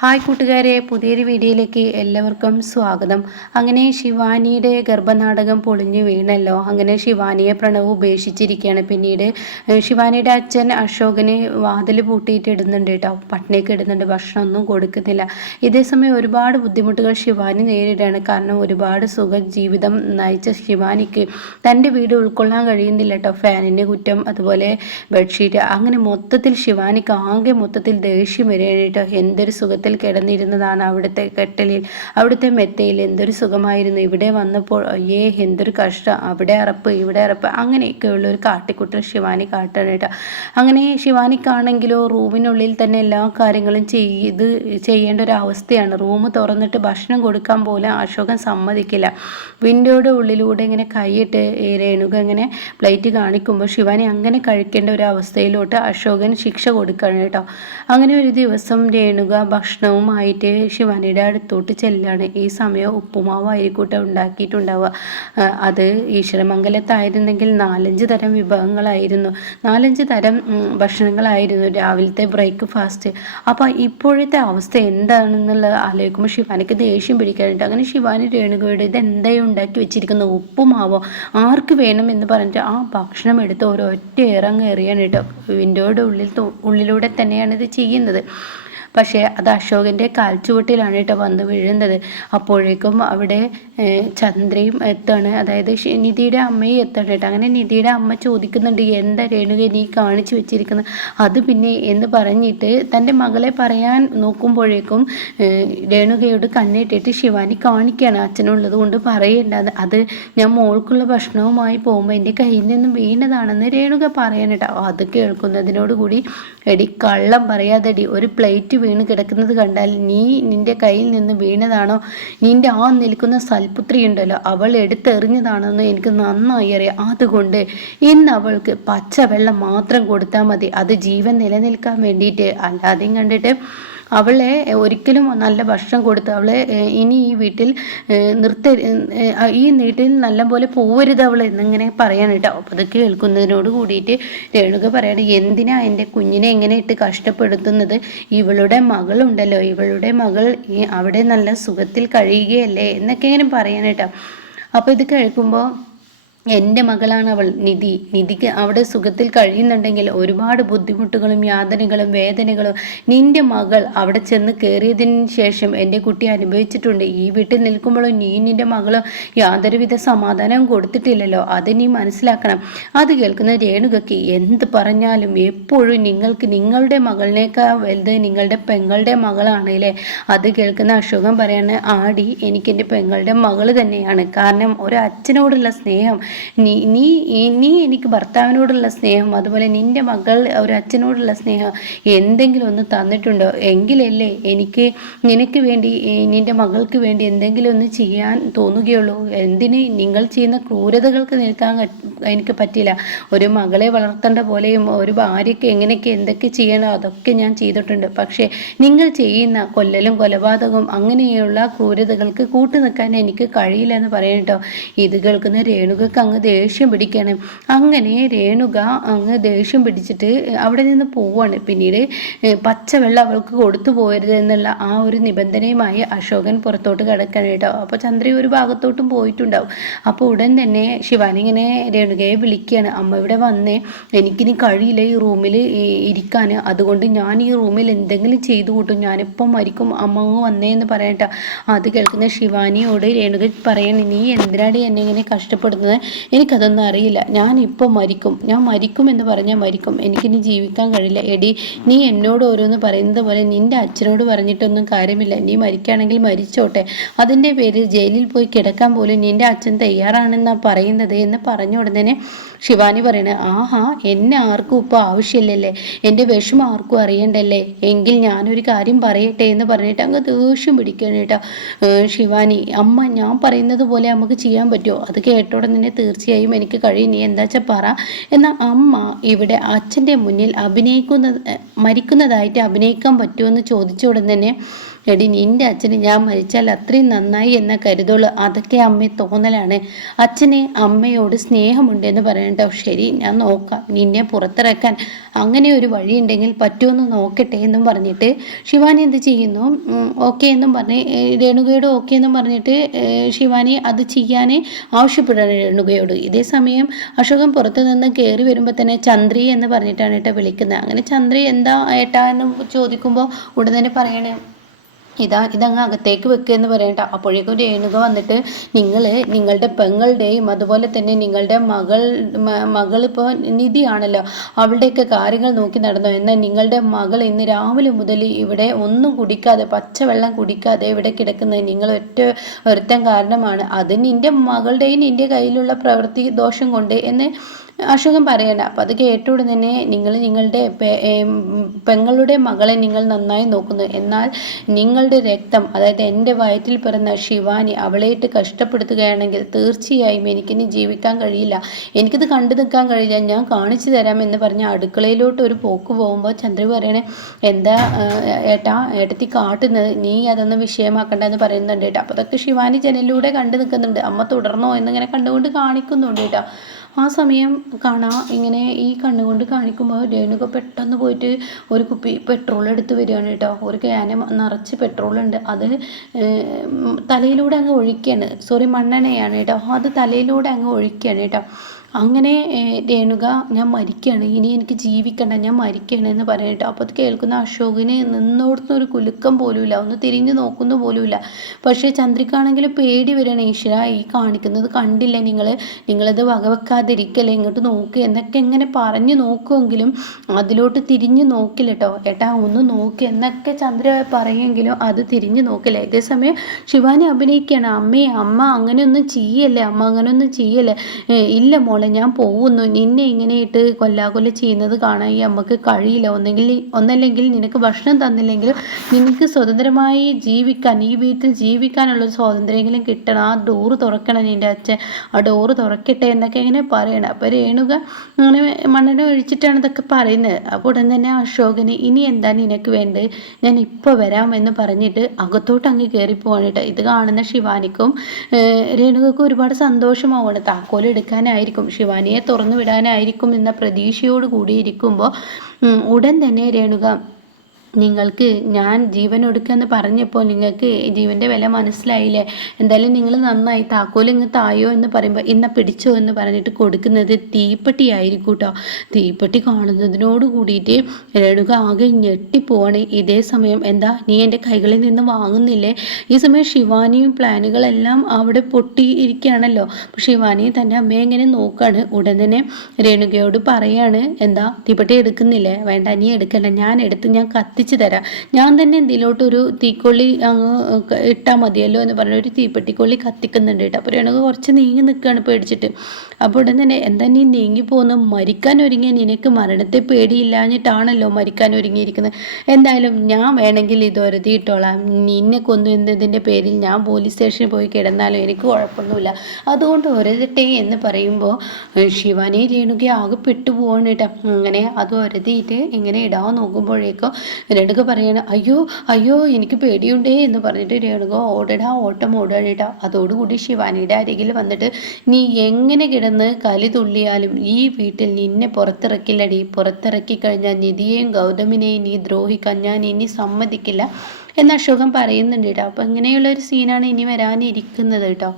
Hi കൂട്ടുകാരെ, പുതിയൊരു വീഡിയോയിലേക്ക് എല്ലാവർക്കും സ്വാഗതം. അങ്ങനെ ശിവാനിയുടെ ഗർഭനാടകം പൊളിഞ്ഞു വീണല്ലോ. അങ്ങനെ ശിവാനിയെ പ്രണവ് ഉപേക്ഷിച്ചിരിക്കുകയാണ്. പിന്നീട് ശിവാനിയുടെ അച്ഛൻ അശോകന് വാതിൽ പൂട്ടിയിട്ട് ഇടുന്നുണ്ട് കേട്ടോ. പട്ടിണിയൊക്കെ ഇടുന്നുണ്ട്, ഭക്ഷണമൊന്നും കൊടുക്കുന്നില്ല. ഇതേസമയം ഒരുപാട് ബുദ്ധിമുട്ടുകൾ ശിവാനി നേരിടുകയാണ്. കാരണം ഒരുപാട് സുഖ ജീവിതം നയിച്ച ശിവാനിക്ക് തൻ്റെ വീട് ഉൾക്കൊള്ളാൻ കഴിയുന്നില്ല കേട്ടോ. ഫാനിൻ്റെ കുറ്റം, അതുപോലെ ബെഡ്ഷീറ്റ്, അങ്ങനെ മൊത്തത്തിൽ ശിവാനിക്ക് ആകെ മൊത്തത്തിൽ ദേഷ്യം വരികയാണ് കേട്ടോ. എന്തൊരു സുഖത്തിൽ കിടന്നിരുന്നതാണ് അവിടുത്തെ കെട്ടലിൽ, അവിടുത്തെ മെത്തയിൽ. എന്തൊരു സുഖമായിരുന്നു. ഇവിടെ വന്നപ്പോൾ അയ്യേ എന്തൊരു കഷ്ടം, അവിടെ അറപ്പ് ഇവിടെ അറപ്പ്, അങ്ങനെയൊക്കെയുള്ള ഒരു കാട്ടിക്കുട്ടൽ ശിവാനി കാട്ടാണ് കേട്ടോ. അങ്ങനെ ശിവാനിക്കാണെങ്കിലോ റൂമിനുള്ളിൽ തന്നെ എല്ലാ കാര്യങ്ങളും ചെയ്യേണ്ട ഒരു അവസ്ഥയാണ്. റൂം തുറന്നിട്ട് ഭക്ഷണം കൊടുക്കാൻ പോലും അശോകൻ സമ്മതിക്കില്ല. വിൻഡോയുടെ ഉള്ളിലൂടെ ഇങ്ങനെ കൈയിട്ട് രേണുക ഇങ്ങനെ പ്ലേറ്റ് കാണിക്കുമ്പോൾ ശിവാനി അങ്ങനെ കഴിക്കേണ്ട ഒരു അവസ്ഥയിലോട്ട് അശോകൻ ശിക്ഷ കൊടുക്കുകയാണ് കേട്ടോ. അങ്ങനെ ഒരു ദിവസം രേണുക ഭക്ഷണവുമായിട്ട് ശിവാനിയുടെ അടുത്തോട്ട് ചെല്ലാണ്. ഈ സമയം ഉപ്പുമാവായിരിക്കൂട്ടെ ഉണ്ടാക്കിയിട്ടുണ്ടാവുക. അത് ഈശ്വരമംഗലത്തായിരുന്നെങ്കിൽ 4-5 തരം വിഭവങ്ങളായിരുന്നു, 4-5 തരം ഭക്ഷണങ്ങളായിരുന്നു രാവിലത്തെ ബ്രേക്ക്ഫാസ്റ്റ്. അപ്പോൾ ഇപ്പോഴത്തെ അവസ്ഥ എന്താണെന്നുള്ളത് ആലോചിക്കുമ്പോൾ ശിവാനിക്ക് ദേഷ്യം പിടിക്കാനുണ്ട്. അങ്ങനെ ശിവാനി രേണുകയോട് ഇതെന്തായി ഉണ്ടാക്കി വെച്ചിരിക്കുന്ന ഉപ്പുമാവോ, ആർക്ക് വേണം എന്ന് പറഞ്ഞിട്ട് ആ ഭക്ഷണം എടുത്ത് ഒരൊറ്റ ഇറങ്ങ് എറിയാണ് കേട്ടോ. വിൻഡോയുടെ ഉള്ളിലൂടെ തന്നെയാണ് ഇത് ചെയ്യുന്നത്. പക്ഷേ അത് അശോകൻ്റെ കാൽച്ചുവട്ടിലാണ് കേട്ടോ വന്ന് വീഴുന്നത്. അപ്പോഴേക്കും അവിടെ ചന്ദ്രയും എത്താണ്, അതായത് നിധിയുടെ അമ്മയും എത്താണ് കേട്ടോ. അങ്ങനെ നിധിയുടെ അമ്മ ചോദിക്കുന്നുണ്ട്, എന്താ രേണുക നീ കാണിച്ചു വെച്ചിരിക്കുന്നത്, അത് പിന്നെ എന്ന് പറഞ്ഞിട്ട് തൻ്റെ മകളെ പറയാൻ നോക്കുമ്പോഴേക്കും രേണുകയോട് കണ്ണിട്ടിട്ട് ശിവാനി കാണിക്കുകയാണ്, അച്ഛനുള്ളത് കൊണ്ട് പറയേണ്ടത്, അത് ഞാൻ മോൾക്കുള്ള ഭക്ഷണവുമായി പോകുമ്പോൾ എൻ്റെ കയ്യിൽ നിന്ന് വീണതാണെന്ന് രേണുക പറയാൻ കേട്ടോ. അത് കേൾക്കുന്നതിനോടുകൂടി എടി കള്ളം പറയാതെടി, ഒരു പ്ലേറ്റ് വീണ് കിടക്കുന്നത് കണ്ടാൽ നീ നിന്റെ കയ്യിൽ നിന്ന് വീണതാണോ, നിന്റെ ആ നിൽക്കുന്ന സൽപുത്രി ഉണ്ടല്ലോ അവൾ എടുത്തെറിഞ്ഞതാണെന്ന് എനിക്ക് നന്നായി അറിയാം. അതുകൊണ്ട് ഇന്ന് അവൾക്ക് പച്ചവെള്ളം മാത്രം കൊടുത്താൽ മതി, അത് ജീവൻ നിലനിൽക്കാൻ വേണ്ടിയിട്ട്. അല്ലാതെയും കണ്ടിട്ട് അവളെ ഒരിക്കലും നല്ല ഭക്ഷണം കൊടുത്ത് അവളെ ഇനി ഈ വീട്ടിൽ ഈ വീട്ടിൽ നല്ലപോലെ പോവരുത് അവൾ എന്നിങ്ങനെ പറയാൻ കേട്ടോ. അപ്പോൾ അത് കേൾക്കുന്നതിനോട് കൂടിയിട്ട് രേണുക പറയാണ്, എന്തിനാ എൻ്റെ കുഞ്ഞിനെ എങ്ങനെ ഇട്ട് കഷ്ടപ്പെടുത്തുന്നത്, ഇവളുടെ മകളുണ്ടല്ലോ, ഇവളുടെ മകൾ അവിടെ നല്ല സുഖത്തിൽ കഴിയുകയല്ലേ എന്നൊക്കെ ഇങ്ങനെ പറയാൻ കേട്ടോ. അപ്പോൾ ഇത് കേൾക്കുമ്പോൾ എൻ്റെ മകളാണ് അവൾ, നിധിക്ക് അവിടെ സുഖത്തിൽ കഴിയുന്നുണ്ടെങ്കിൽ ഒരുപാട് ബുദ്ധിമുട്ടുകളും യാതനകളും വേദനകളും നിന്റെ മകൾ അവിടെ ചെന്ന് കയറിയതിന് ശേഷം എൻ്റെ കുട്ടി അനുഭവിച്ചിട്ടുണ്ട്. ഈ വീട്ടിൽ നിൽക്കുമ്പോഴും നീ നിന്റെ മകളും യാതൊരുവിധ സമാധാനവും കൊടുത്തിട്ടില്ലല്ലോ, അത് നീ മനസ്സിലാക്കണം. അത് കേൾക്കുന്ന രേണുകയ്ക്ക് എന്ത് പറഞ്ഞാലും എപ്പോഴും നിങ്ങൾക്ക് നിങ്ങളുടെ മകളിനേക്കാൾ വലുത് നിങ്ങളുടെ പെങ്ങളുടെ മകളാണല്ലേ. അത് കേൾക്കുന്ന അശോകൻ പറയാണ്, ആടി എനിക്ക് എൻ്റെ പെങ്ങളുടെ മകൾ തന്നെയാണ്. കാരണം ഒരു അച്ഛനോടുള്ള സ്നേഹം, നീ എനിക്ക് ഭർത്താവിനോടുള്ള സ്നേഹം, അതുപോലെ നിന്റെ മകൾ ഒരു അച്ഛനോടുള്ള സ്നേഹം എന്തെങ്കിലും ഒന്ന് തന്നിട്ടുണ്ടോ, എങ്കിലല്ലേ എനിക്ക് നിനക്ക് വേണ്ടി നിന്റെ മകൾക്ക് വേണ്ടി എന്തെങ്കിലും ഒന്ന് ചെയ്യാൻ തോന്നുകയുള്ളൂ. എന്തിന് നിങ്ങൾ ചെയ്യുന്ന ക്രൂരതകൾക്ക് നിൽക്കാൻ എനിക്ക് പറ്റില്ല. ഒരു മകളെ വളർത്തേണ്ട പോലെയും ഒരു ഭാര്യയ്ക്ക് എങ്ങനെയൊക്കെ എന്തൊക്കെ ചെയ്യണോ അതൊക്കെ ഞാൻ ചെയ്തിട്ടുണ്ട്. പക്ഷേ നിങ്ങൾ ചെയ്യുന്ന കൊല്ലലും കൊലപാതകവും അങ്ങനെയുള്ള ക്രൂരതകൾക്ക് കൂട്ടു നിൽക്കാൻ എനിക്ക് കഴിയില്ല എന്ന് പറയട്ടോ. ഇത് കേൾക്കുന്ന രേണുകൾക്ക് അങ്ങ് ദേഷ്യം പിടിക്കുകയാണ്. അങ്ങനെ രേണുക അങ്ങ് ദേഷ്യം പിടിച്ചിട്ട് അവിടെ നിന്ന് പോവാണ്. പിന്നീട് പച്ചവെള്ളം അവൾക്ക് കൊടുത്തു പോകരുത് എന്നുള്ള ആ ഒരു നിബന്ധനയുമായി അശോകൻ പുറത്തോട്ട് കിടക്കണം കേട്ടോ. അപ്പോൾ ചന്ദ്ര ഒരു ഭാഗത്തോട്ടും പോയിട്ടുണ്ടാവും. അപ്പോൾ ഉടൻ തന്നെ ശിവാനി ഇങ്ങനെ രേണുകയെ വിളിക്കുകയാണ്, അമ്മ ഇവിടെ വന്നേ, എനിക്കിനി കഴിയില്ല ഈ റൂമിൽ ഇരിക്കാൻ, അതുകൊണ്ട് ഞാൻ ഈ റൂമിൽ എന്തെങ്കിലും ചെയ്തു കൂട്ടും, ഞാനിപ്പം മരിക്കും, അമ്മ വന്നേ എന്ന് പറയട്ടോ. അത് കേൾക്കുന്ന ശിവാനിയോട് രേണുക പറയണ, നീ എന്തിനാണ് എന്നെ ഇങ്ങനെ കഷ്ടപ്പെടുന്നത്, എനിക്കതൊന്നും അറിയില്ല, ഞാനിപ്പോൾ മരിക്കും, ഞാൻ മരിക്കും എന്ന് പറഞ്ഞാൽ മരിക്കും, എനിക്കിനി ജീവിക്കാൻ കഴിയില്ല. എടി നീ എന്നോട് ഓരോന്ന് പറയുന്നത് പോലെ നിൻ്റെ അച്ഛനോട് പറഞ്ഞിട്ടൊന്നും കാര്യമില്ല, നീ മരിക്കുകയാണെങ്കിൽ മരിച്ചോട്ടെ, അതിൻ്റെ പേരിൽ ജയിലിൽ പോയി കിടക്കാൻ പോലും നിൻ്റെ അച്ഛൻ തയ്യാറാണെന്നാണ് പറയുന്നത് എന്ന് പറഞ്ഞ ഉടനെ ശിവാനി പറയണേ, ആഹാ എന്നെ ആർക്കും ഇപ്പോൾ ആവശ്യമില്ലല്ലേ, എൻ്റെ വിഷമം ആർക്കും അറിയണ്ടല്ലേ, എങ്കിൽ ഞാനൊരു കാര്യം പറയട്ടെ എന്ന് പറഞ്ഞിട്ട് അങ്ങ് ദേഷ്യം പിടിക്കണം കേട്ടോ ശിവാനി. അമ്മ ഞാൻ പറയുന്നത് പോലെ നമുക്ക് ചെയ്യാൻ പറ്റുമോ, അത് കേട്ടോടെ തന്നെ തീർച്ചയായും എനിക്ക് കഴിയും, നീ എന്താ വെച്ചാൽ പറ. എന്നാൽ അമ്മ ഇവിടെ അച്ഛൻ്റെ മുന്നിൽ മരിക്കുന്നതായിട്ട് അഭിനയിക്കാൻ പറ്റുമെന്ന് ചോദിച്ച ഉടൻ തന്നെ, എടി നിൻ്റെ അച്ഛന് ഞാൻ മരിച്ചാൽ അത്രയും നന്നായി എന്ന കരുതുള്ളൂ, അതൊക്കെ അമ്മ തോന്നലാണ്. അച്ഛന് അമ്മയോട് സ്നേഹമുണ്ട് എന്ന് പറയണ്ടോ. ശരി, ഞാൻ നോക്കാം, നിന്നെ പുറത്തിറക്കാൻ അങ്ങനെ ഒരു വഴിയുണ്ടെങ്കിൽ പറ്റുമെന്ന് നോക്കട്ടെ എന്നും പറഞ്ഞിട്ട് ശിവാനി എന്ത് ചെയ്യുന്നു, ഓക്കെ എന്നും പറഞ്ഞ് രേണുകയോട് ഓക്കെ എന്നും പറഞ്ഞിട്ട് ശിവാനി അത് ചെയ്യാൻ ആവശ്യപ്പെടുകയാണ് രേണുകയോട്. ഇതേ സമയം അശോകൻ പുറത്തു നിന്ന് കയറി വരുമ്പോൾ തന്നെ ചന്ദ്രി എന്ന് പറഞ്ഞിട്ടാണ് ഏട്ടാ വിളിക്കുന്നത്. അങ്ങനെ ചന്ദ്രി എന്താ ഏട്ടാ എന്ന് ചോദിക്കുമ്പോൾ ഉടൻ തന്നെ പറയണേ, ഇതങ്ങ് അകത്തേക്ക് വെക്കുക എന്ന് പറയണ്ട. അപ്പോഴേക്കും രേണുക വന്നിട്ട്, നിങ്ങളുടെ പെങ്ങളുടെയും അതുപോലെ തന്നെ നിങ്ങളുടെ മകളിപ്പോൾ നിധിയാണല്ലോ, അവളുടെയൊക്കെ കാര്യങ്ങൾ നോക്കി നടന്നു. എന്നാൽ നിങ്ങളുടെ മകൾ ഇന്ന് രാവിലെ മുതൽ ഇവിടെ ഒന്നും കുടിക്കാതെ, പച്ചവെള്ളം കുടിക്കാതെ ഇവിടെ കിടക്കുന്നത് നിങ്ങൾ ഒരുത്തൻ കാരണമാണ്. അത് നിൻ്റെ മകളുടെയും നിൻ്റെ കയ്യിലുള്ള പ്രവൃത്തി ദോഷം കൊണ്ട് എന്ന് അശോകൻ പറയണ്ട. അപ്പം അത് കേട്ടോടെ തന്നെ നിങ്ങളുടെ പെങ്ങളുടെ മകളെ നിങ്ങൾ നന്നായി നോക്കുന്നു, എന്നാൽ നിങ്ങളുടെ രക്തം, അതായത് എൻ്റെ വയറ്റിൽ പിറന്ന ശിവാനി അവളെയിട്ട് കഷ്ടപ്പെടുത്തുകയാണെങ്കിൽ തീർച്ചയായും എനിക്കിനി ജീവിക്കാൻ കഴിയില്ല, എനിക്കിത് കണ്ടു നിൽക്കാൻ കഴിയില്ല, ഞാൻ കാണിച്ചു തരാം എന്ന് പറഞ്ഞ് അടുക്കളയിലോട്ട് ഒരു പോക്ക് പോകുമ്പോൾ ചന്ദ്ര പറയണേ, എന്താ ഏട്ടത്തി കാട്ടുന്നത്, നീ അതൊന്നും വിഷയമാക്കണ്ട എന്ന് പറയുന്നുണ്ട് കേട്ടോ. അപ്പോൾ അതൊക്കെ ശിവാനി ജനലിലൂടെ കണ്ടു നിൽക്കുന്നുണ്ട്. അമ്മ തുടർന്നോ എന്നിങ്ങനെ കണ്ടുകൊണ്ട് കാണിക്കുന്നുണ്ട് കേട്ടോ. ആ സമയം കാണാം ഇങ്ങനെ ഈ കണ്ണുകൊണ്ട് കാണിക്കുമ്പോൾ രേണുക പെട്ടെന്ന് പോയിട്ട് ഒരു കുപ്പി പെട്രോൾ എടുത്ത് വരികയാണ് കേട്ടോ. ഒരു ക്യാന് നിറച്ച് പെട്രോളുണ്ട്, അത് തലയിലൂടെ അങ്ങ് ഒഴിക്കുകയാണ്, സോറി മണ്ണെണ്ണയാണ് കേട്ടോ, അത് തലയിലൂടെ അങ്ങ് ഒഴിക്കുകയാണ് കേട്ടോ. അങ്ങനെ രേണുക ഞാൻ മരിക്കുകയാണ്, ഇനി എനിക്ക് ജീവിക്കണ്ട, ഞാൻ മരിക്കുകയാണ് എന്ന് പറയട്ടോ. അപ്പോൾ അത് കേൾക്കുന്ന അശോകിന് നിന്നോടത്തൊരു കുലുക്കം പോലുമില്ല, ഒന്ന് തിരിഞ്ഞു നോക്കുന്ന പോലുമില്ല. പക്ഷേ ചന്ദ്രിക്കാണെങ്കിൽ പേടി വരികയാണ്, ഈശ്വര ഈ കാണിക്കുന്നത് കണ്ടില്ല, നിങ്ങളത് വകവെക്കാതിരിക്കല്ലേ, ഇങ്ങോട്ട് നോക്കുക എന്നൊക്കെ എങ്ങനെ പറഞ്ഞു നോക്കുമെങ്കിലും അതിലോട്ട് തിരിഞ്ഞു നോക്കില്ല കേട്ടോ. ഏട്ടാ ഒന്ന് നോക്കി എന്നൊക്കെ ചന്ദ്ര പറയുമെങ്കിലും അത് തിരിഞ്ഞു നോക്കില്ല. ഇതേസമയം ശിവാനി അഭിനയിക്കുകയാണ്, അമ്മ അങ്ങനെയൊന്നും ചെയ്യല്ലേ, അമ്മ അങ്ങനെയൊന്നും ചെയ്യല്ലേ, ഇല്ല മോളെ ഞാൻ പോകുന്നു, നിന്നെ ഇങ്ങനെയിട്ട് കൊല്ലാകൊല്ല ചെയ്യുന്നത് കാണാൻ ഈ അമ്മക്ക് കഴിയില്ല, ഒന്നല്ലെങ്കിൽ നിനക്ക് ഭക്ഷണം തന്നില്ലെങ്കിൽ നിനക്ക് സ്വതന്ത്രമായി ജീവിക്കാൻ, ഈ വീട്ടിൽ ജീവിക്കാനുള്ള സ്വാതന്ത്ര്യമെങ്കിലും കിട്ടണം, ആ ഡോറ് തുറക്കണം നിൻ്റെ അച്ഛൻ, ആ ഡോറ് തുറക്കട്ടെ എന്നൊക്കെ ഇങ്ങനെ പറയണം. അപ്പോൾ രേണുക അങ്ങനെ മണ്ണെണ്ണ ഒഴിച്ചിട്ടാണ് ഇതൊക്കെ പറയുന്നത്. അപ്പോൾ ഉടൻ തന്നെ അശോകന്, ഇനി എന്താ നിനക്ക് വേണ്ടത്, ഞാൻ ഇപ്പോൾ വരാം എന്ന് പറഞ്ഞിട്ട് അകത്തോട്ട് അങ്ങ് കയറിപ്പോവാണ് കേട്ടോ. ഇത് കാണുന്ന ശിവാനിക്കും രേണുകൾക്കും ഒരുപാട് സന്തോഷമാവാണ്, താക്കോൽ എടുക്കാനായിരിക്കും, ശിവാനിയെ തുറന്നു വിടാനായിരിക്കും എന്ന പ്രതീക്ഷയോട് കൂടിയിരിക്കുമ്പോൾ ഉടൻ തന്നെ രേണുക, നിങ്ങൾക്ക് ഞാൻ ജീവൻ ഒടുക്കാന്ന് പറഞ്ഞപ്പോൾ നിങ്ങൾക്ക് ജീവൻ്റെ വില മനസ്സിലായില്ലേ, എന്തായാലും നിങ്ങൾ നന്നായി, താക്കോൽ ഇങ്ങ് തായോ എന്ന് പറയുമ്പോൾ ഇന്ന പിടിച്ചോ എന്ന് പറഞ്ഞിട്ട് കൊടുക്കുന്നത് തീപ്പെട്ടി ആയിരിക്കും കേട്ടോ. തീപ്പെട്ടി കാണുന്നതിനോട് കൂടിയിട്ട് രേണുക ആകെ ഞെട്ടിപ്പോവാണ്. ഇതേ സമയം എന്താ നീ എൻ്റെ കൈകളിൽ നിന്ന് വാങ്ങുന്നില്ലേ? ഈ സമയം ശിവാനിയും പ്ലാനുകളെല്ലാം അവിടെ പൊട്ടിയിരിക്കുകയാണല്ലോ. ശിവാനി തൻ്റെ അമ്മയെ ഇങ്ങനെ നോക്കുകയാണ്. ഉടൻ തന്നെ രേണുകയോട് പറയാണ്, എന്താ തീപ്പെട്ടി എടുക്കുന്നില്ലേ, വേണ്ട നീ എടുക്കണ്ട, ഞാൻ കത്തിച്ച് തരാം, ഞാൻ തന്നെ എന്തിലോട്ടൊരു തീക്കൊള്ളി അങ്ങ് ഇട്ടാൽ മതിയല്ലോ എന്ന് പറഞ്ഞ ഒരു തീപ്പെട്ടിക്കൊള്ളി കത്തിക്കുന്നുണ്ട് കേട്ടോ. അപ്പോൾ രേണുക കുറച്ച് നീങ്ങി നിൽക്കുകയാണ് പേടിച്ചിട്ട്. അപ്പോൾ ഉടൻ തന്നെ, എന്താ നീ നീങ്ങി പോകുന്നു, മരിക്കാൻ ഒരുങ്ങിയ നിനക്ക് മരണത്തെ പേടിയില്ലാഞ്ഞിട്ടാണല്ലോ മരിക്കാൻ ഒരുങ്ങിയിരിക്കുന്നത്, എന്തായാലും ഞാൻ വേണമെങ്കിൽ ഇത് ഒരുതിയിട്ടോളാം, നിന്നെ കൊന്നു എന്നതിൻ്റെ പേരിൽ ഞാൻ പോലീസ് സ്റ്റേഷനിൽ പോയി കിടന്നാലും എനിക്ക് കുഴപ്പമൊന്നുമില്ല, അതുകൊണ്ട് ഒരതിട്ടെ എന്ന് പറയുമ്പോൾ ശിവാനി രേണുക ആകെ പെട്ടുപോവാണ് കേട്ടോ. അങ്ങനെ അത് ഒരുതിയിട്ട് ഇങ്ങനെ ഇടാൻ നോക്കുമ്പോഴേക്കും രേണുക പറയണം, അയ്യോ എനിക്ക് പേടിയുണ്ടേ എന്ന് പറഞ്ഞിട്ട് രേണുക ഓട്ടം ഓടുകയാണ് കേട്ടോ. അതോടുകൂടി ശിവാനിയുടെ അരികിൽ വന്നിട്ട്, നീ എങ്ങനെ കിടന്ന് കലി തുള്ളിയാലും ഈ വീട്ടിൽ നിന്നെ പുറത്തിറക്കില്ലടി, പുറത്തിറക്കി കഴിഞ്ഞാൽ നിധിയെയും ഗൗതമിനെയും നീ ദ്രോഹിക്കാൻ ഞാൻ ഇനി സമ്മതിക്കില്ല എന്ന് അശോകൻ പറയുന്നുണ്ട് കേട്ടോ. അപ്പം ഇങ്ങനെയുള്ള ഒരു സീനാണ് ഇനി വരാനിരിക്കുന്നത് കേട്ടോ.